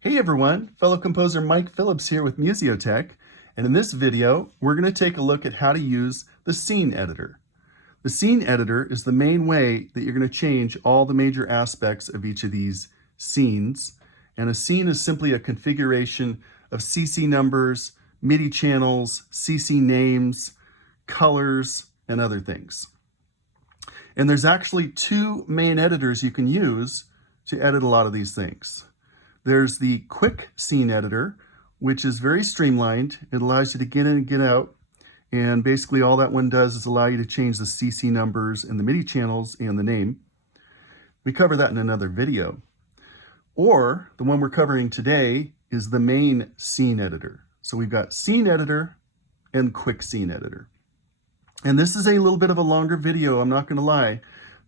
Hey everyone, fellow composer Mike Phillips here with Musiotech, and in this video we're going to take a look at how to use the scene editor. The scene editor is the main way that you're going to change all the major aspects of each of these scenes, and a scene is simply a configuration of CC numbers, MIDI channels, CC names, colors, and other things. And there's actually two main editors you can use to edit a lot of these things. There's the quick scene editor, which is very streamlined. It allows you to get in and get out. And basically all that one does is allow you to change the CC numbers and the MIDI channels and the name. We cover that in another video. Or the one we're covering today is the main scene editor. So we've got scene editor and quick scene editor. And this is a little bit of a longer video, I'm not going to lie.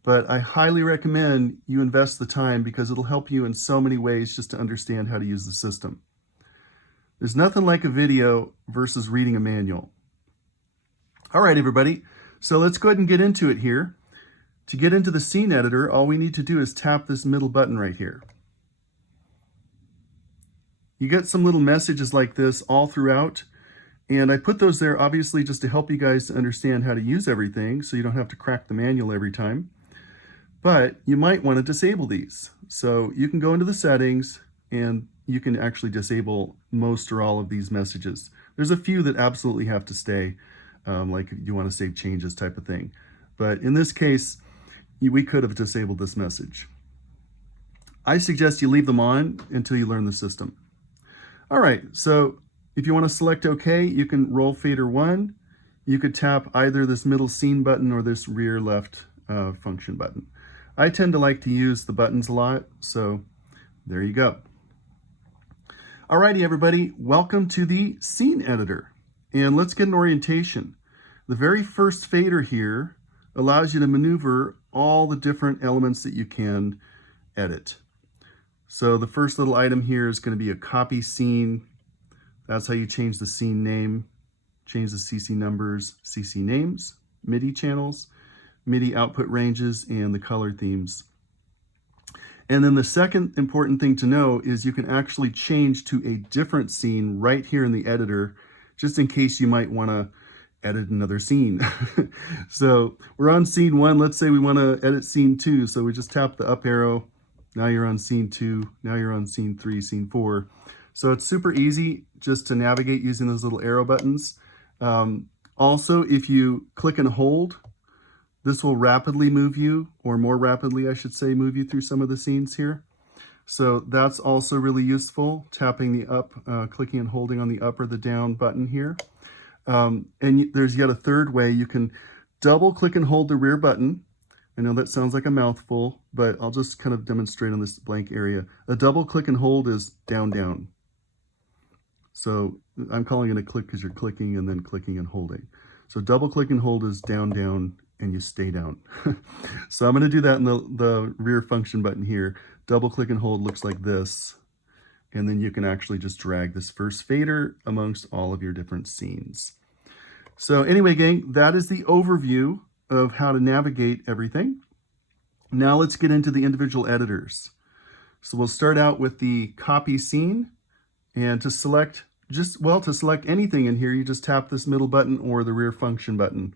But I highly recommend you invest the time because it'll help you in so many ways just to understand how to use the system. There's nothing like a video versus reading a manual. All right, everybody. So let's go ahead and get into it here. To get into the scene editor, all we need to do is tap this middle button right here. You get some little messages like this all throughout. And I put those there obviously just to help you guys to understand how to use everything so you don't have to crack the manual every time. But you might want to disable these. So you can go into the settings and you can actually disable most or all of these messages. There's a few that absolutely have to stay, like if you want to save changes type of thing. But in this case, we could have disabled this message. I suggest you leave them on until you learn the system. All right, so if you want to select OK, you can roll fader 1. You could tap either this middle scene button or this rear left function button. I tend to like to use the buttons a lot, so there you go. Alrighty, everybody, welcome to the scene editor. And let's get an orientation. The very first fader here allows you to maneuver all the different elements that you can edit. So the first little item here is going to be a copy scene. That's how you change the scene name, change the CC numbers, CC names, MIDI channels, MIDI output ranges, and the color themes. And then the second important thing to know is you can actually change to a different scene right here in the editor, just in case you might want to edit another scene. So we're on scene 1. Let's say we want to edit scene 2. So we just tap the up arrow. Now you're on scene 2. Now you're on scene 3, scene 4. So it's super easy just to navigate using those little arrow buttons. Also, if you click and hold, this will rapidly move you, or more rapidly, I should say, move you through some of the scenes here. So that's also really useful, tapping the up, clicking and holding on the up or the down button here. And there's yet a third way. You can double click and hold the rear button. I know that sounds like a mouthful, but I'll just kind of demonstrate on this blank area. A double click and hold is down, down. So I'm calling it a click because you're clicking and then clicking and holding. So double click and hold is down, down, and you stay down. So I'm going to do that in the rear function button here. Double click and hold looks like this. And then you can actually just drag this first fader amongst all of your different scenes. So anyway, gang, that is the overview of how to navigate everything. Now let's get into the individual editors. So we'll start out with the copy scene. And to select to select anything in here, you just tap this middle button or the rear function button.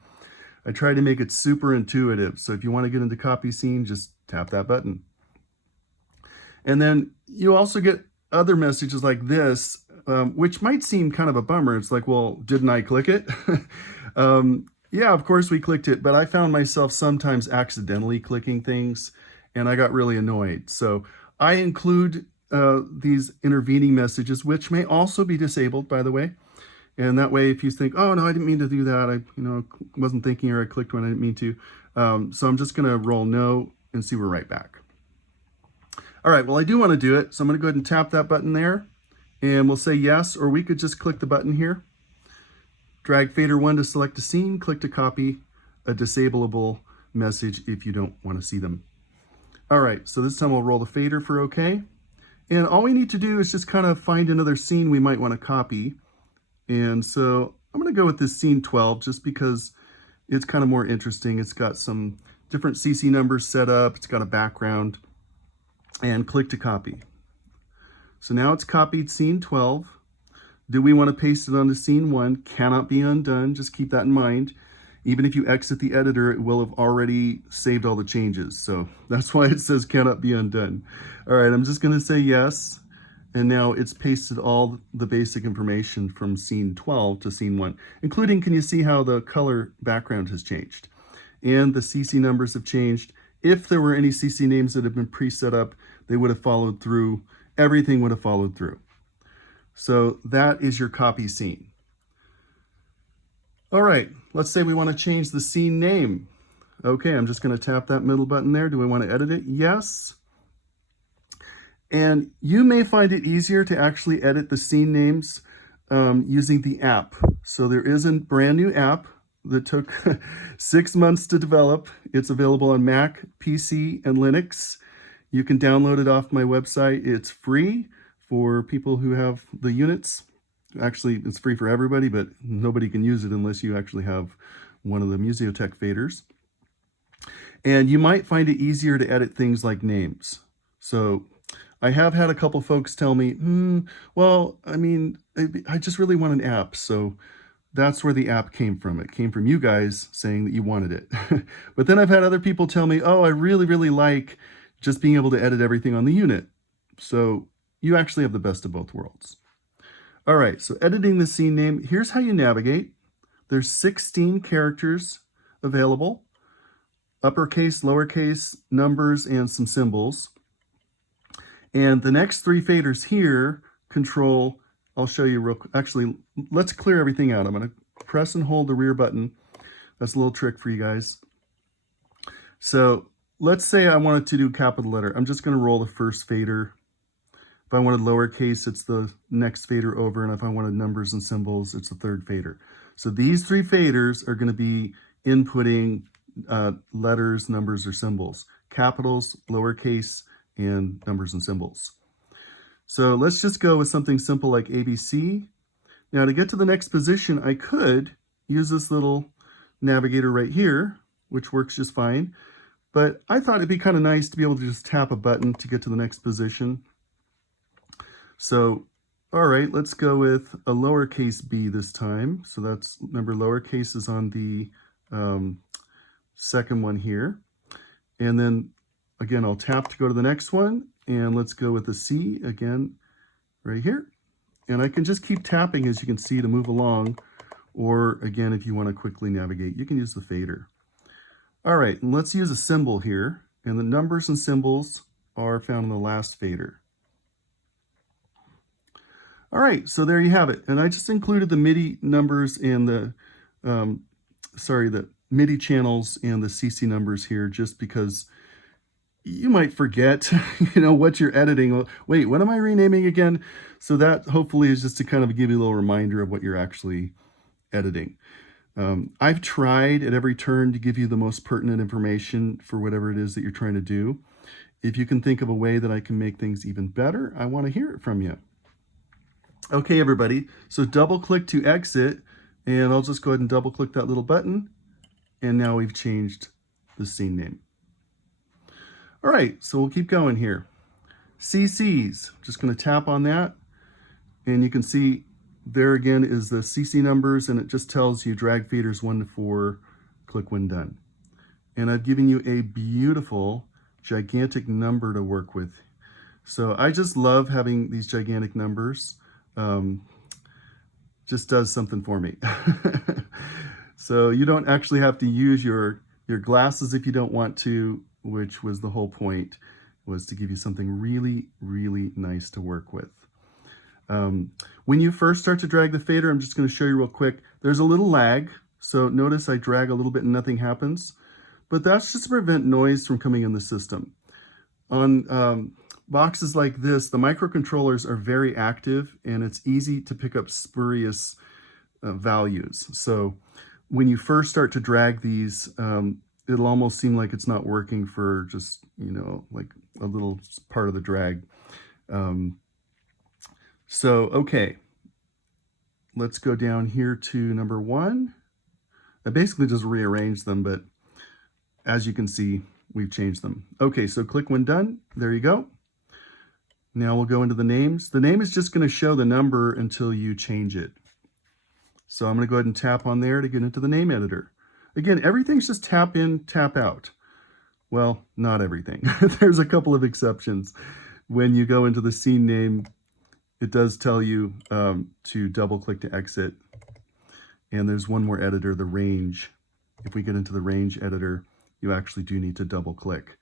I try to make it super intuitive. So if you want to get into copy scene, just tap that button. And then you also get other messages like this, which might seem kind of a bummer. It's like, well, didn't I click it? Yeah, of course we clicked it, but I found myself sometimes accidentally clicking things and I got really annoyed. So I include these intervening messages, which may also be disabled, by the way. And that way, if you think, oh, no, I didn't mean to do that. I wasn't thinking, or I clicked when I didn't mean to. So I'm just going to roll no and see we're right back. All right, well, I do want to do it. So I'm going to go ahead and tap that button there. And we'll say yes, or we could just click the button here. Drag fader 1 to select a scene. Click to copy a disableable message if you don't want to see them. All right, so this time we'll roll the fader for OK. And all we need to do is just kind of find another scene we might want to copy. And so I'm going to go with this scene 12 just because it's kind of more interesting. It's got some different CC numbers set up. It's got a background. And click to copy. So now it's copied scene 12. Do we want to paste it onto scene 1? Cannot be undone. Just keep that in mind. Even if you exit the editor, it will have already saved all the changes. So that's why it says cannot be undone. All right, I'm just going to say yes. And now it's pasted all the basic information from scene 12 to scene 1, including, can you see how the color background has changed? And the CC numbers have changed. If there were any CC names that have been pre-set up, they would have followed through. Everything would have followed through. So that is your copy scene. All right, let's say we want to change the scene name. Okay, I'm just going to tap that middle button there. Do we want to edit it? Yes. And you may find it easier to actually edit the scene names using the app. So there is a brand new app that took 6 months to develop. It's available on Mac, PC, and Linux. You can download it off my website. It's free for people who have the units. Actually, it's free for everybody, but nobody can use it unless you actually have one of the Musiotech faders. And you might find it easier to edit things like names. So I have had a couple folks tell me, well, I mean, I just really want an app. So that's where the app came from. It came from you guys saying that you wanted it. But then I've had other people tell me, oh, I really, really like just being able to edit everything on the unit. So you actually have the best of both worlds. All right, so editing the scene name, here's how you navigate. There's 16 characters available, uppercase, lowercase, numbers, and some symbols. And the next 3 faders here control, I'll show you real quick. Actually, let's clear everything out. I'm gonna press and hold the rear button. That's a little trick for you guys. So let's say I wanted to do capital letter. I'm just gonna roll the first fader. If I wanted lowercase, it's the next fader over, and if I wanted numbers and symbols, it's the third fader. So these 3 faders are going to be inputting letters, numbers, or symbols. Capitals, lowercase, and numbers and symbols. So let's just go with something simple like ABC. Now to get to the next position, I could use this little navigator right here, which works just fine. But I thought it'd be kind of nice to be able to just tap a button to get to the next position. So, all right, let's go with a lowercase b this time. So that's, remember, lowercase is on the second one here. And then, again, I'll tap to go to the next one. And let's go with a C again, right here. And I can just keep tapping, as you can see, to move along. Or, again, if you want to quickly navigate, you can use the fader. All right, and let's use a symbol here. And the numbers and symbols are found in the last fader. All right, so there you have it. And I just included the MIDI numbers and the MIDI channels and the CC numbers here just because you might forget, what you're editing. Wait, what am I renaming again? So that hopefully is just to kind of give you a little reminder of what you're actually editing. I've tried at every turn to give you the most pertinent information for whatever it is that you're trying to do. If you can think of a way that I can make things even better, I want to hear it from you. Okay, everybody, so double click to exit, and I'll just go ahead and double click that little button, and now we've changed the scene name. All right, so we'll keep going here. CCs, just going to tap on that, and you can see there again is the CC numbers, and it just tells you drag faders 1 to 4, click when done. And I've given you a beautiful, gigantic number to work with. So I just love having these gigantic numbers. Just does something for me. So you don't actually have to use your glasses if you don't want to, which was the whole point, was to give you something really, really nice to work with. When you first start to drag the fader, I'm just going to show you real quick. There's a little lag. So notice I drag a little bit and nothing happens. But that's just to prevent noise from coming in the system. On boxes like this, the microcontrollers are very active and it's easy to pick up spurious values. So when you first start to drag these, it'll almost seem like it's not working for just, like a little part of the drag. Okay, let's go down here to number 1. I basically just rearranged them, but as you can see, we've changed them. Okay, so click when done. There you go. Now we'll go into the names. The name is just going to show the number until you change it. So I'm going to go ahead and tap on there to get into the name editor. Again, everything's just tap in, tap out. Well, not everything. There's a couple of exceptions. When you go into the scene name, it does tell you to double click to exit. And there's one more editor, the range. If we get into the range editor, you actually do need to double click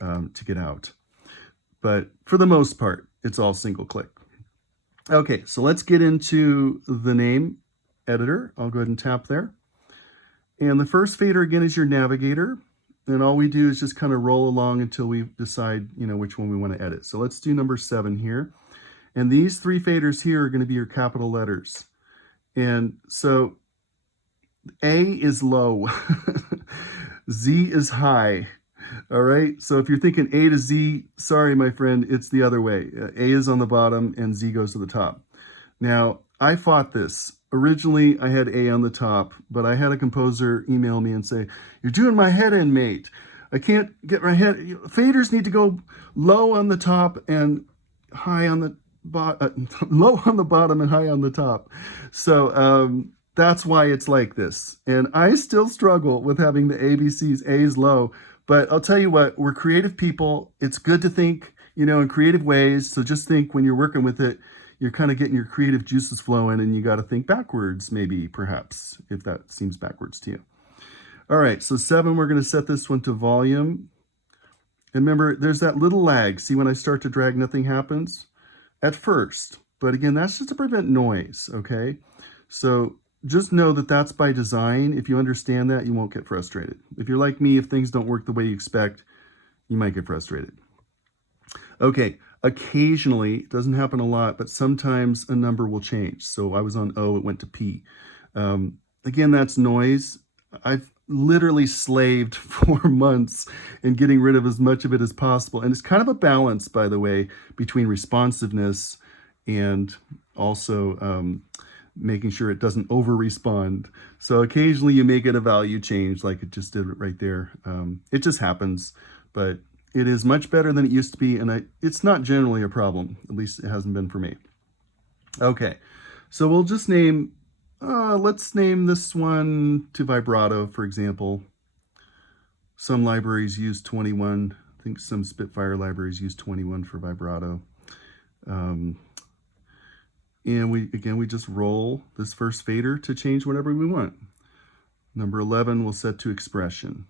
to get out. But for the most part, it's all single click. Okay, so let's get into the name editor. I'll go ahead and tap there. And the first fader again is your navigator. And all we do is just kind of roll along until we decide, which one we want to edit. So let's do number 7 here. And these 3 faders here are going to be your capital letters. And so A is low, Z is high. All right, so if you're thinking A to Z, sorry, my friend, it's the other way. A is on the bottom and Z goes to the top. Now, I fought this. Originally, I had A on the top, but I had a composer email me and say, "You're doing my head in, mate. I can't get my head." Faders need to go low on the top and high on the low on the bottom and high on the top. So that's why it's like this. And I still struggle with having the ABCs, A's low. But I'll tell you what, we're creative people. It's good to think, in creative ways. So just think when you're working with it, you're kind of getting your creative juices flowing, and you got to think backwards, maybe, perhaps, if that seems backwards to you. All right, so 7, we're going to set this one to volume. And remember, there's that little lag. See, when I start to drag, nothing happens at first. But again, that's just to prevent noise, okay? So just know that that's by design. If you understand that, you won't get frustrated. If you're like me, if things don't work the way you expect, you might get frustrated. Okay, occasionally, it doesn't happen a lot, but sometimes a number will change. So I was on O, it went to P. Again, that's noise. I've literally slaved for months in getting rid of as much of it as possible. And it's kind of a balance, by the way, between responsiveness and also making sure it doesn't over-respond. So occasionally you may get a value change like it just did right there. It just happens, but it is much better than it used to be, and it's not generally a problem. At least it hasn't been for me. Okay, so we'll just name, let's name this one to vibrato, for example. Some libraries use 21. I think some Spitfire libraries use 21 for vibrato. And we just roll this first fader to change whatever we want. Number 11 we'll set to expression.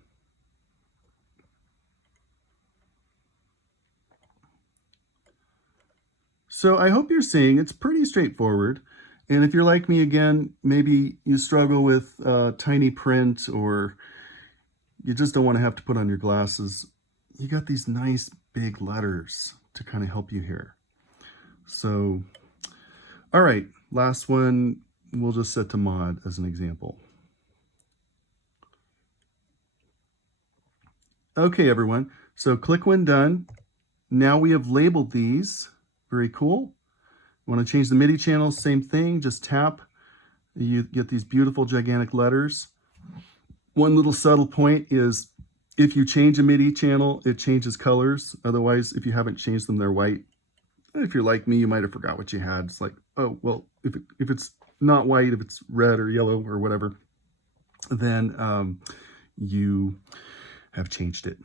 So I hope you're seeing it's pretty straightforward. And if you're like me again, maybe you struggle with tiny print, or you just don't want to have to put on your glasses. You got these nice big letters to kind of help you here. So all right, last one, we'll just set to mod as an example. Okay, everyone, so click when done. Now we have labeled these. Very cool. You want to change the MIDI channel, same thing, just tap. You get these beautiful gigantic letters. One little subtle point is if you change a MIDI channel, it changes colors. Otherwise, if you haven't changed them, they're white. If you're like me, you might have forgot what you had. It's like, oh, well, if it's not white, if it's red or yellow or whatever, then you have changed it.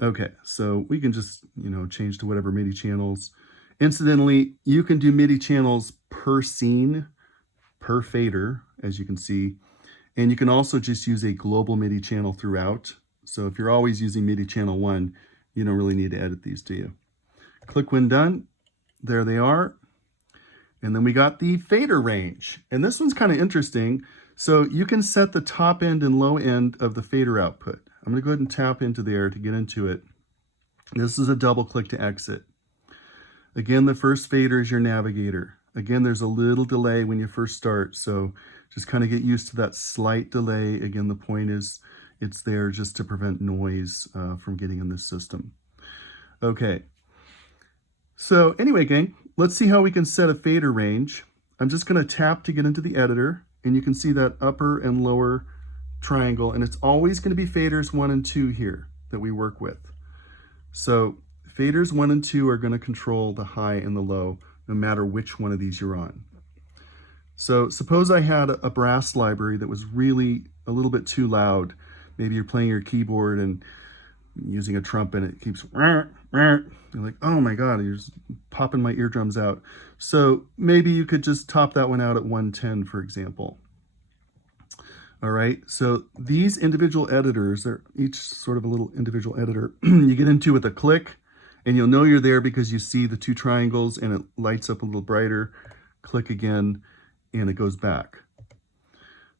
Okay, so we can just, change to whatever MIDI channels. Incidentally, you can do MIDI channels per scene, per fader, as you can see. And you can also just use a global MIDI channel throughout. So if you're always using MIDI channel 1, you don't really need to edit these, do you? Click when done. There they are. And then we got the fader range. And this one's kind of interesting. So you can set the top end and low end of the fader output. I'm going to go ahead and tap into there to get into it. This is a double click to exit. Again, the first fader is your navigator. Again, there's a little delay when you first start. So just kind of get used to that slight delay. Again, the point is it's there just to prevent noise from getting in this system. Okay. So anyway, gang, let's see how we can set a fader range. I'm just going to tap to get into the editor, and you can see that upper and lower triangle, and it's always going to be faders 1 and 2 here that we work with. So Faders 1 and 2 are going to control the high and the low, no matter which one of these you're on. So suppose I had a brass library that was really a little bit too loud. Maybe you're playing your keyboard and using a trumpet and it keeps, you're like, oh my God, you're just popping my eardrums out. So maybe you could just top that one out at 110, for example. All right, so these individual editors, they're each sort of a little individual editor. You get into with a click, and you'll know you're there because you see the two triangles and it lights up a little brighter. Click again, and it goes back.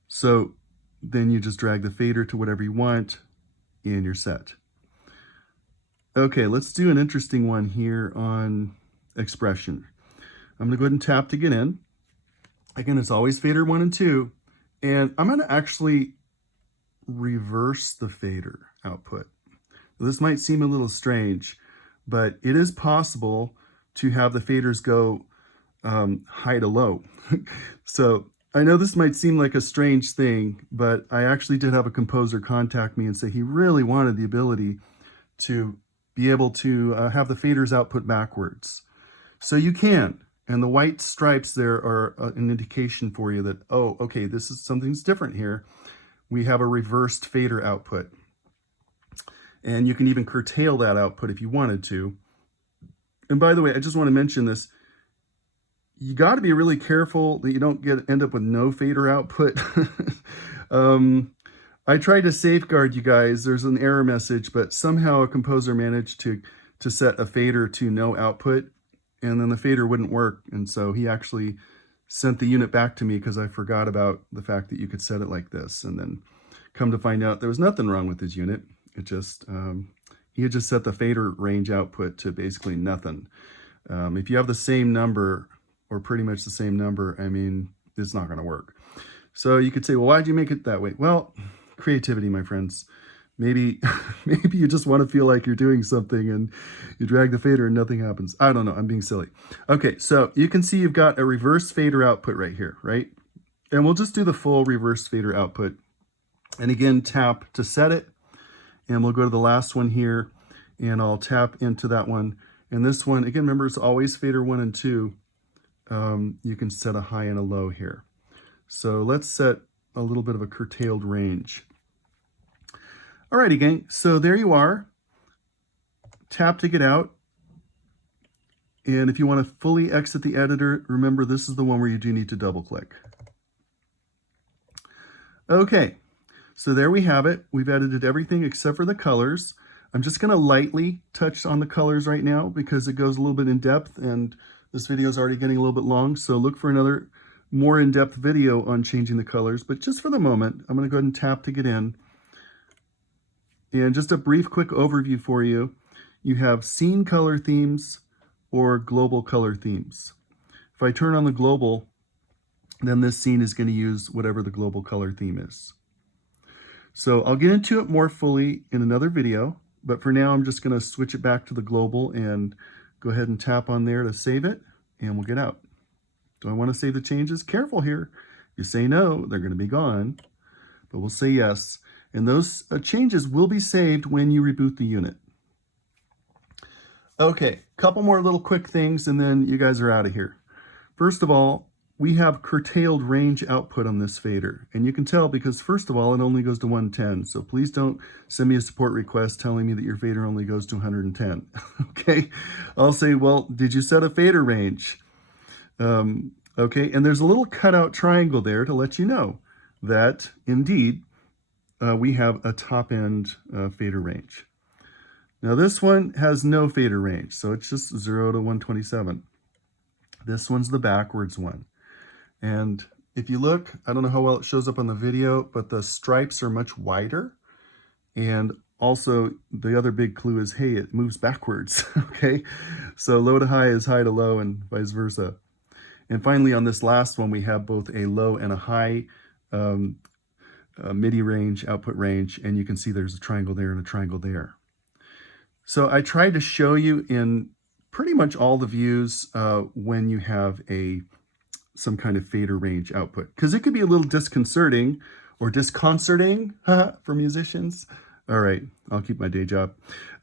So then you just drag the fader to whatever you want, and you're set. Okay, let's do an interesting one here on expression. I'm gonna go ahead and tap to get in. Again, it's always fader 1 and 2. And I'm gonna actually reverse the fader output. This might seem a little strange, but it is possible to have the faders go high to low. So I know this might seem like a strange thing, but I actually did have a composer contact me and say he really wanted the ability to be able to have the faders output backwards. So you can. And the white stripes there are an indication for you that, oh, okay, this is something's different here. We have a reversed fader output. And you can even curtail that output if you wanted to. And by the way, I just want to mention this. You got to be really careful that you don't end up with no fader output. I tried to safeguard you guys. There's an error message, but somehow a composer managed to set a fader to no output. And then the fader wouldn't work. And so he actually sent the unit back to me because I forgot about the fact that you could set it like this. And then come to find out there was nothing wrong with his unit. It just, he had just set the fader range output to basically nothing. If you have the same number or pretty much the same number, I mean, it's not going to work. So you could say, well, why'd you make it that way? Well, creativity, my friends. Maybe you just want to feel like you're doing something and you drag the fader and nothing happens. I don't know. I'm being silly. Okay, so you can see you've got a reverse fader output right here, right? And we'll just do the full reverse fader output. And again, tap to set it. And we'll go to the last one here and I'll tap into that one. And this one, again, remember it's always fader 1 and 2. You can set a high and a low here. So let's set a little bit of a curtailed range. Alrighty, gang, so there you are. Tap to get out. And if you want to fully exit the editor, remember this is the one where you do need to double click. Okay, so there we have it. We've edited everything except for the colors. I'm just going to lightly touch on the colors right now because it goes a little bit in depth and this video is already getting a little bit long. So look for another more in-depth video on changing the colors. But just for the moment, I'm going to go ahead and tap to get in. And just a brief quick overview for you. You have scene color themes or global color themes. If I turn on the global, then this scene is going to use whatever the global color theme is. So I'll get into it more fully in another video, but for now I'm just going to switch it back to the global and go ahead and tap on there to save it, and we'll get out. Do I want to save the changes? Careful here. You say no, they're going to be gone, but we'll say yes. And those changes will be saved when you reboot the unit. Okay, couple more little quick things and then you guys are out of here. First of all, we have curtailed range output on this fader. And you can tell because first of all, it only goes to 110. So please don't send me a support request telling me that your fader only goes to 110. Okay, I'll say, well, did you set a fader range? Okay, and there's a little cutout triangle there to let you know that indeed, we have a top-end fader range. Now this one has no fader range, so it's just 0 to 127. This one's the backwards one. And if you look, I don't know how well it shows up on the video, but the stripes are much wider. And also the other big clue is, hey, it moves backwards, okay? So low to high is high to low and vice versa. And finally on this last one, we have both a low and a high MIDI range, output range, and you can see there's a triangle there and a triangle there. So I tried to show you in pretty much all the views when you have some kind of fader range output, because it could be a little disconcerting or disconcerting for musicians. All right, I'll keep my day job.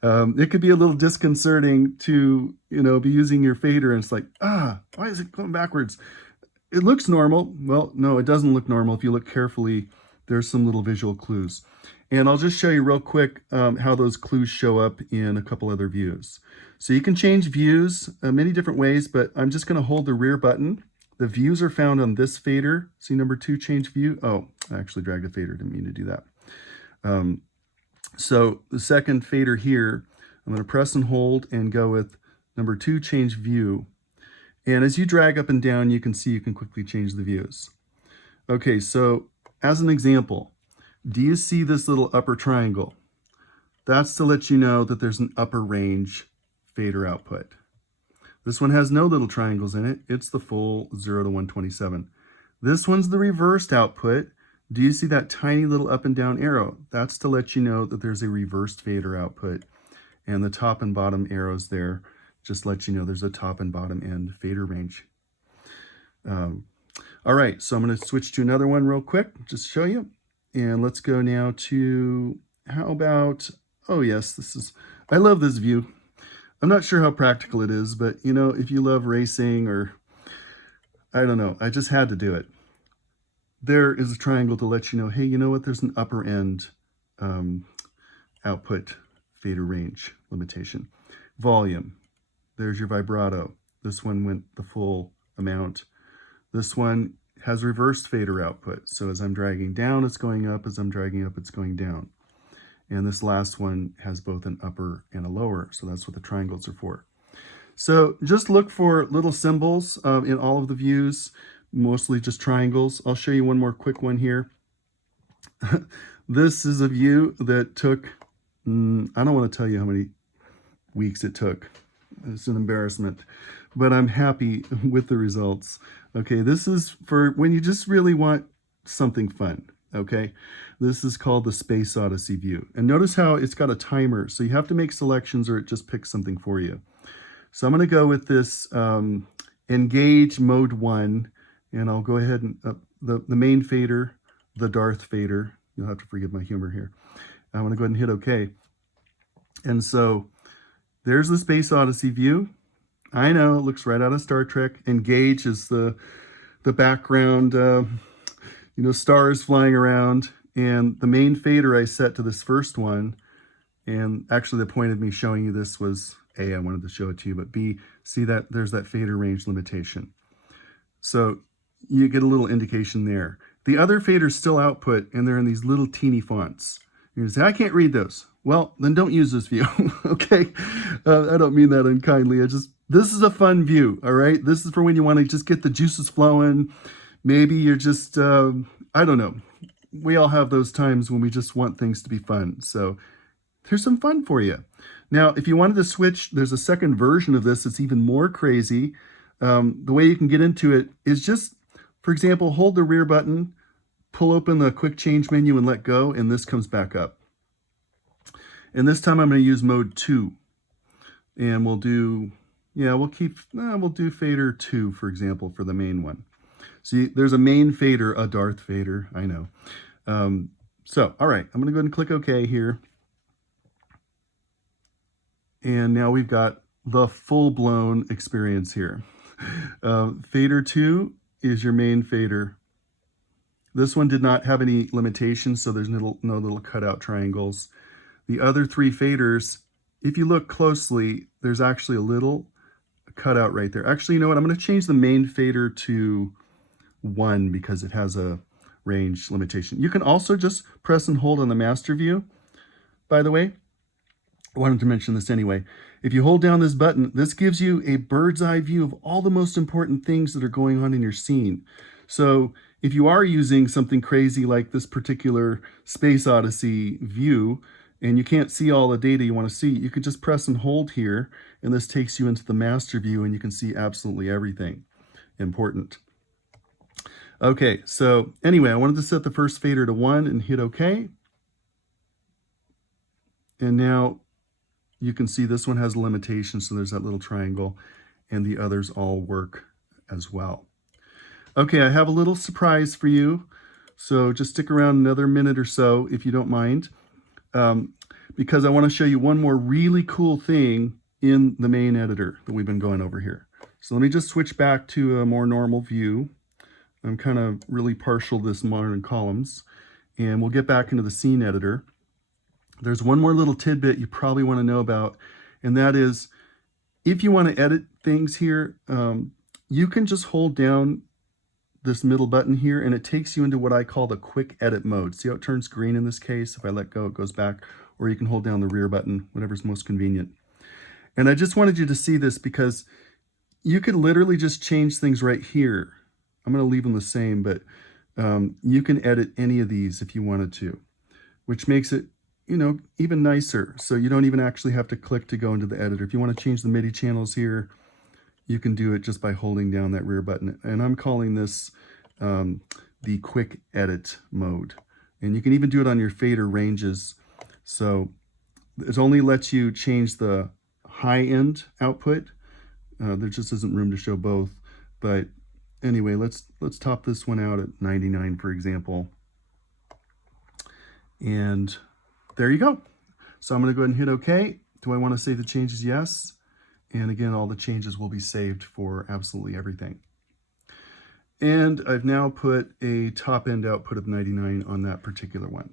It could be a little disconcerting to, be using your fader and it's like, why is it going backwards? It looks normal. Well, no, it doesn't look normal. If you look carefully, there's some little visual clues. And I'll just show you real quick how those clues show up in a couple other views. So you can change views many different ways, but I'm just going to hold the rear button. The views are found on this fader. See number 2, change view. Oh, I actually dragged a fader. Didn't mean to do that. So the second fader here, I'm going to press and hold and go with number 2, change view. And as you drag up and down, you can see you can quickly change the views. Okay, so as an example, do you see this little upper triangle? That's to let you know that there's an upper range fader output. This one has no little triangles in it. It's the full 0 to 127. This one's the reversed output. Do you see that tiny little up and down arrow? That's to let you know that there's a reversed fader output. And the top and bottom arrows there just let you know there's a top and bottom end fader range. All right, so I'm going to switch to another one real quick, just to show you. And let's go now to, how about, oh yes, I love this view. I'm not sure how practical it is, but if you love racing or, I don't know, I just had to do it. There is a triangle to let you know, hey, you know what, there's an upper end output fader range limitation. Volume, there's your vibrato. This one went the full amount. This one has reversed fader output. So as I'm dragging down, it's going up. As I'm dragging up, it's going down. And this last one has both an upper and a lower. So that's what the triangles are for. So just look for little symbols in all of the views, mostly just triangles. I'll show you one more quick one here. This is a view that took, I don't want to tell you how many weeks it took. It's an embarrassment, but I'm happy with the results. Okay, this is for when you just really want something fun, okay? This is called the Space Odyssey view. And notice how it's got a timer, so you have to make selections or it just picks something for you. So I'm going to go with this Engage Mode 1, and I'll go ahead and the main fader, the Darth fader. You'll have to forgive my humor here. I'm going to go ahead and hit OK. And so there's the Space Odyssey view. I know, it looks right out of Star Trek. Engage is the background, stars flying around. And the main fader I set to this first one. And actually the point of me showing you this was, A, I wanted to show it to you, but B, see that there's that fader range limitation. So you get a little indication there. The other faders still output, and they're in these little teeny fonts. You're going to say, I can't read those. Well, then don't use this view, okay? I don't mean that unkindly. This is a fun view, all right? This is for when you want to just get the juices flowing. Maybe you're just, I don't know. We all have those times when we just want things to be fun. So here's some fun for you. Now, if you wanted to switch, there's a second version of this that's even more crazy. The way you can get into it is just, for example, hold the rear button, pull open the quick change menu and let go, and this comes back up. And this time I'm going to use mode 2. And we'll do, we'll do fader 2, for example, for the main one. See, there's a main fader, a Darth fader, I know. So, all right, I'm going to go ahead and click OK here. And now we've got the full-blown experience here. Fader 2 is your main fader. This one did not have any limitations, so there's no little cutout triangles. The other 3 faders, if you look closely, there's actually a little cutout right there. Actually, you know what? I'm going to change the main fader to 1 because it has a range limitation. You can also just press and hold on the master view. By the way, I wanted to mention this anyway. If you hold down this button, this gives you a bird's eye view of all the most important things that are going on in your scene. So if you are using something crazy like this particular Space Odyssey view, and you can't see all the data you want to see, you can just press and hold here, and this takes you into the master view, and you can see absolutely everything important. Okay, so anyway, I wanted to set the first fader to 1 and hit OK. And now you can see this one has a limitation, so there's that little triangle, and the others all work as well. Okay, I have a little surprise for you, so just stick around another minute or so if you don't mind. because I want to show you one more really cool thing in the main editor that we've been going over here. So let me just switch back to a more normal view. I'm kind of really partial to this modern columns, and we'll get back into the scene editor. There's one more little tidbit you probably want to know about, and that is if you want to edit things here, you can just hold down this middle button here and it takes you into what I call the quick edit mode. See how it turns green in this case? If I let go, it goes back, or you can hold down the rear button, whatever's most convenient. And I just wanted you to see this because you could literally just change things right here. I'm going to leave them the same, but you can edit any of these if you wanted to, which makes it, you know, even nicer. So you don't even actually have to click to go into the editor. If you want to change the MIDI channels here, you can do it just by holding down that rear button. And I'm calling this the quick edit mode. And you can even do it on your fader ranges. So it only lets you change the high end output. There just isn't room to show both. But anyway, let's top this one out at 99, for example. And there you go. So I'm going to go ahead and hit OK. Do I want to save the changes? Yes. And again, all the changes will be saved for absolutely everything. And I've now put a top end output of 99 on that particular one.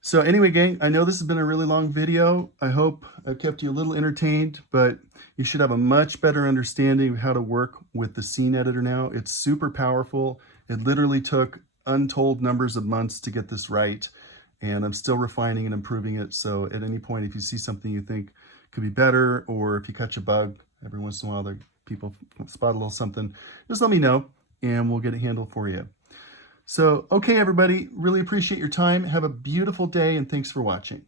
So anyway, gang, I know this has been a really long video. I hope I've kept you a little entertained, but you should have a much better understanding of how to work with the scene editor now. It's super powerful. It literally took untold numbers of months to get this right, and I'm still refining and improving it. So at any point, if you see something you think could be better, or if you catch a bug, every once in a while people spot a little something, just let me know and we'll get it handled for you. So, okay, everybody, really appreciate your time. Have a beautiful day and thanks for watching.